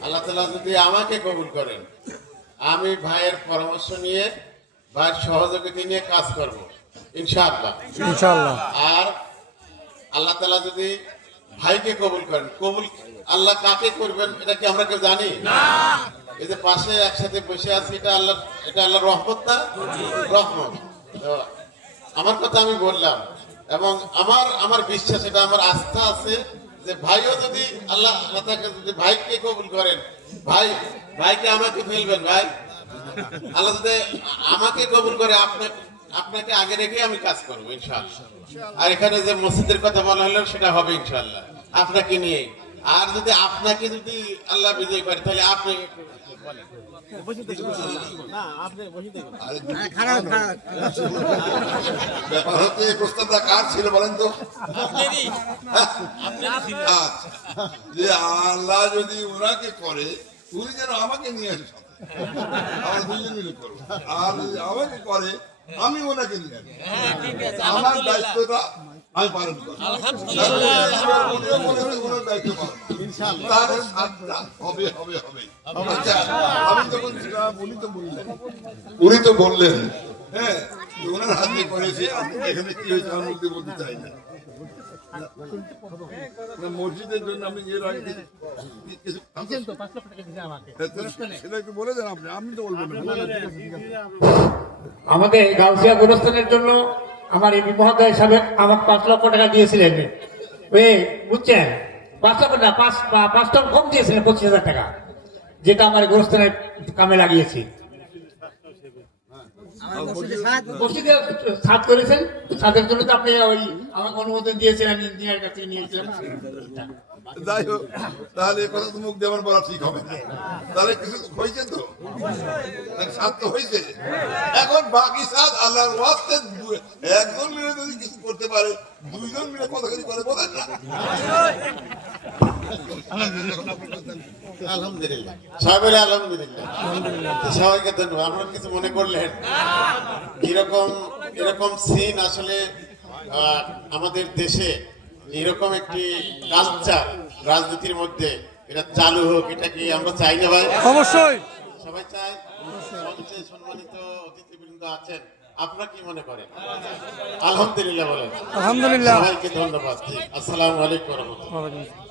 আল্লাহ তালা যদি আমাকে কবুল করেন আমি ভাইয়ের পরামর্শ নিয়ে ভাইয়ের সহযোগিতা নিয়ে কাজ করব ইনশাআল্লাহ। ইনশাআল্লাহ। আর আল্লাহ তালা যদি ভাইকে কবুল করেন কবুল আল্লাহ কাকে করবেন এটা কি আমরা কেউ জানি? এই যে পাশে একসাথে বসে আছি এটা আল্লাহ এটা আল্লাহ রহমত না? রহমত। আমার কথা আমি বললাম এবং আমার আমার বিশ্বাস এটা আমার আস্থা আছে যে ভাইও যদি আল্লাহ যদি ভাইকে কবুল করেন, ভাই, ভাইকে আমাকে ফেলবেন, ভাই। আল্লাহ যদি আমাকে কবুল করে আপনাকে আপনাকে আগে রেখে আমি কাজ করব ইনশাল্লাহ আর এখানে যে মসজিদের কথা বলা হলো, সেটা হবে ইনশাল্লাহ আপনাকে নিয়ে আর যদি আপনাকে যদি আল্লাহ বিজয় করে তাহলে আপনি ব্যাপার হচ্ছে এই প্রস্তাবটা কার ছিল বলেন তো? আচ্ছা। যে আল্লাহ যদি ওনাকে করে উনি যেন আমাকে নিয়ে আসে সাথে। আমরা দুজন মিলে করব। আর যদি আমাকে করে আমি ওনাকে নিয়ে আসব। আমার দায়িত্বটা আমি পালন। তার হবে হবে হবে আমি উনি তো বললেন উনি তো বললেন হ্যাঁ ওনার হাত করেছে এখানে কি হয়েছে আমার মধ্যে বলতে চাই না মসজিদের জন্য আমি এর আগে বলে দেন আপনি আমি তো বলবেন না। আমাদের গাউসিয়া গোরস্থানের জন্য আমার এই মহোদয় হিসাবে আমাকে পাঁচ লক্ষ টাকা দিয়েছিলেন। বুঝছেন? পাঁচ লক্ষ টাকা, পাঁচ পাঁচ টন কম দিয়েছিলেন পঁচিশ হাজার টাকা, যেটা আমার গোরস্থানের কামে লাগিয়েছি। মসজিদে ছাদ করেছেন? ছাদের জন্য তো আপনি ওই আমাকে অনুমোদন দিয়েছেন আমি ইঞ্জিনিয়ার কাছে নিয়েছিলাম। যাই হোক তাহলে কথা তো মুখ দিয়ে বলা ঠিক হবে না। তাহলে কিছু হয়েছে তো? সাত তো হয়েছে। এখন বাকি সাত আল্লাহর ওয়াস্তে একজন মিলে যদি কিছু করতে পারে দুইজন মিলে কথা কিছু করে বলেন না? আলহামদুলিল্লাহ। সবাই আলহামদুলিল্লাহ। সবাইকে ধন্যবাদ। আপনারা কিছু মনে করলেন? এরকম এরকম সিন আসলে আমাদের দেশে এরকম একটি কালচার রাজনীতির মধ্যে? এটা চালু হোক এটা কি আমরা চাই না ভাই? অবশ্যই। সবাই চায়? মঞ্চে সম্মানিত অতিথিবৃন্দ আছেন। আপনারা কি মনে করেন? আলহামদুলিল্লাহ বলেন। আলহামদুলিল্লাহ। সবাইকে ধন্যবাদ। আসসালামু আলাইকুম রাহমাতুল্লাহ।